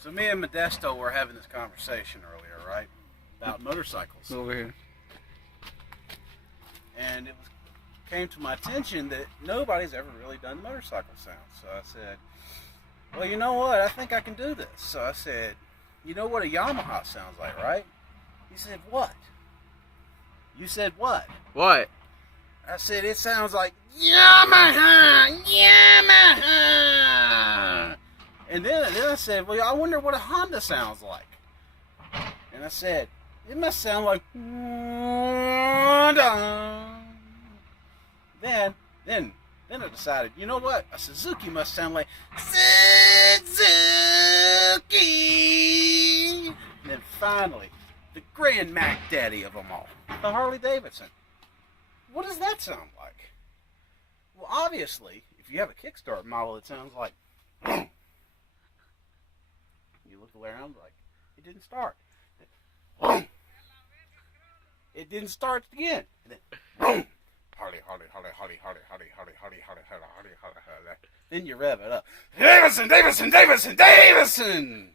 So me and Modesto were having this conversation earlier, right? About motorcycles. Over here. And it came to my attention that nobody's ever really done motorcycle sounds. So I said, well, you know what? I think I can do this. So I said, you know what a Yamaha sounds like, right? He said, what? You said what? What? I said, it sounds like Yamaha, Yamaha. And then I said, well, I wonder what a Honda sounds like. And I said, it must sound like Honda. Then I decided, you know what? A Suzuki must sound like Suzuki. And then finally, the grand Mac Daddy of them all, the Harley Davidson. What does that sound like? Well, obviously, if you have a kickstart model, it sounds like. You look around like it didn't start. It didn't start again. And then, Harley. Then you rev it up. Davison.